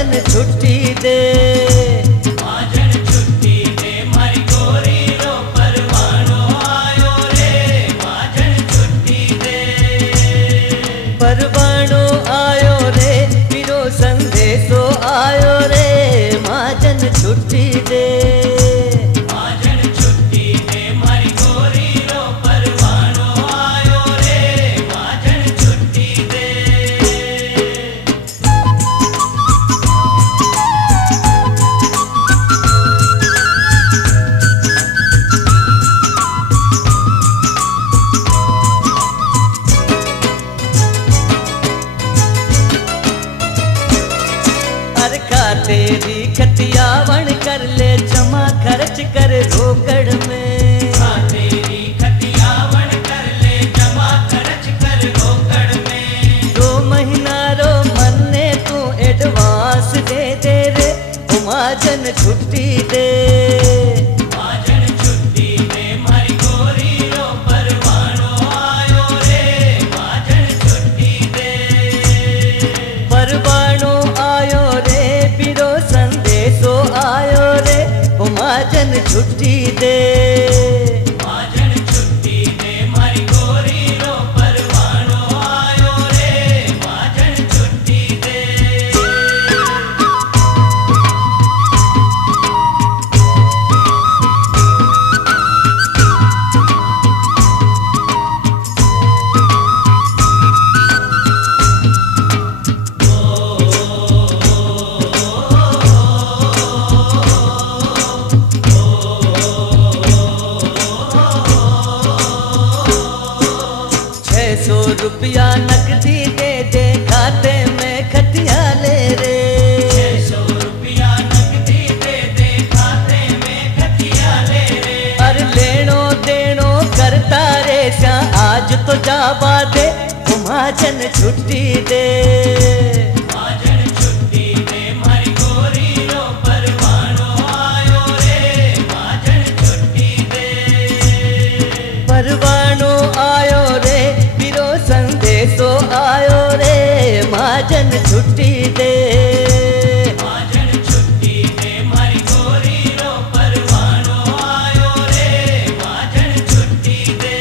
महाजन छुट्टी दे, महाजन छुट्टी दे, मारी गोरी रो परवानो आयो रे, महाजन छुट्टी दे। परवानो आयो रे, पीरो संदेशो आयो रे, महाजन छुट्टी दे, महाजन छुट्टी दे, मारी गोरी रो परवानो आयो रे, महाजन छुट्टी दे। तेरी खतियावण कर ले जमा खर्च कर रोकड़ में, तेरी खतियावण कर ले जमा खर्च कर रोकड़ में। 2 महीना रो मन्ने तू एडवांस दे दे रे, महाजन छुट्टी दे, महाजन छुट्टी दे, मारी गोरी रो परवानो आयो रे, महाजन छुट्टी दे। परवानो आयो रे, पीरो संदेशो आयो रे, महाजन छुट्टी दे, महाजन छुट्टी दे, मारी गोरी रो परवानो आयो रे, महाजन छुट्टी दे। रुपया नकदी दे दे, खाते में खतिया ले रे, 600 रुपया नकदी दे दे, खाते में खतिया ले रे। अरे लेनो देनो करता रे श्या, आज तो जावा दे, महाजन छुट्टी दे, महाजन छुट्टी दे, मारी गोरी रो परवानो आयो रे, महाजन छुट्टी दे। परवानो आयो रे, पीरो संदेशो आयो रे, महाजन छुट्टी दे, महाजन छुट्टी दे, मारी गोरी रो परवानो आयो रे, महाजन छुट्टी दे।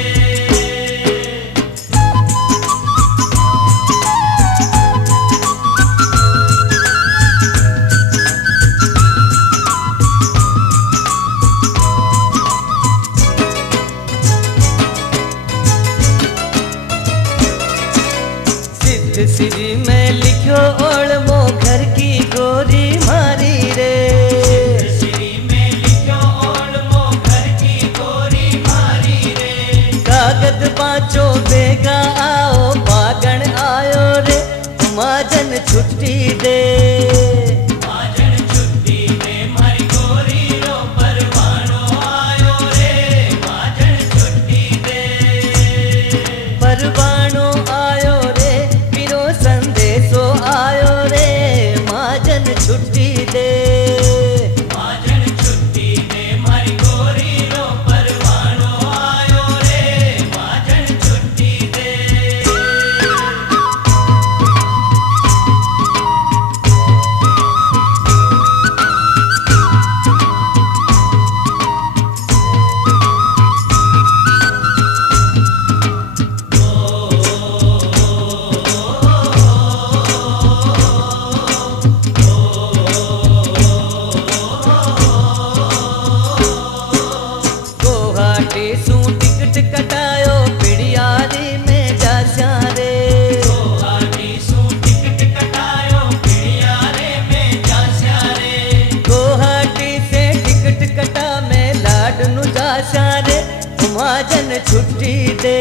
श्री में लिखो ओढ़वो घर की गोरी मारी रे, श्री में लिखो ओढ़वो घर की गोरी मारी रे। कागज पाँचो बेगा आओ, बागण आयो रे, महाजन छुट्टी दे, महाजन छुट्टी दे, मारी गोरी रो परवानो आयो रे, महाजन छुट्टी दे। परवानो आयो रे, पीरो संदेशो आयो रे, महाजन छुट्टी दे, महाजन छुट्टी दे, मारी गोरी रो परवानो आयो रे, महाजन छुट्टी दे। कटायो पिड़ियारी में जास्या रे, गुवाहाटी सू टिकट कटायो पिड़ियारे में जास्या रे। गुवाहाटी से टिकट कटा में लाडनू जास्या रे, महाजन छुट्टी दे,